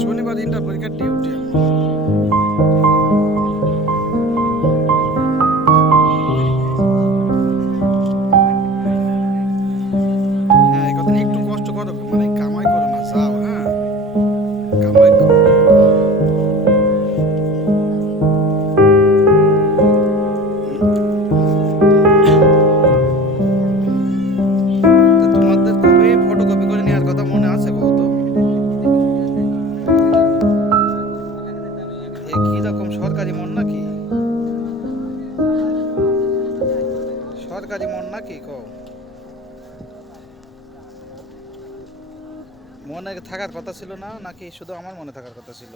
শনিবার দিনটা পরীক্ষার ডিউটি হ্যাঁ এই কথা একটু কষ্ট করো মানে কামাই করো না যাও হ্যাঁ কামাই করো তোমাদের কবে ফটোকপি করে নেওয়ার কথা মনে আছে কত কি রকম সরকারি মন নাকি সরকারি মন নাকি কও মনে থাকার কথা ছিল না নাকি শুধু আমার মনে থাকার কথা ছিল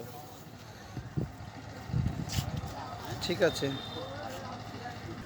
ঠিক আছে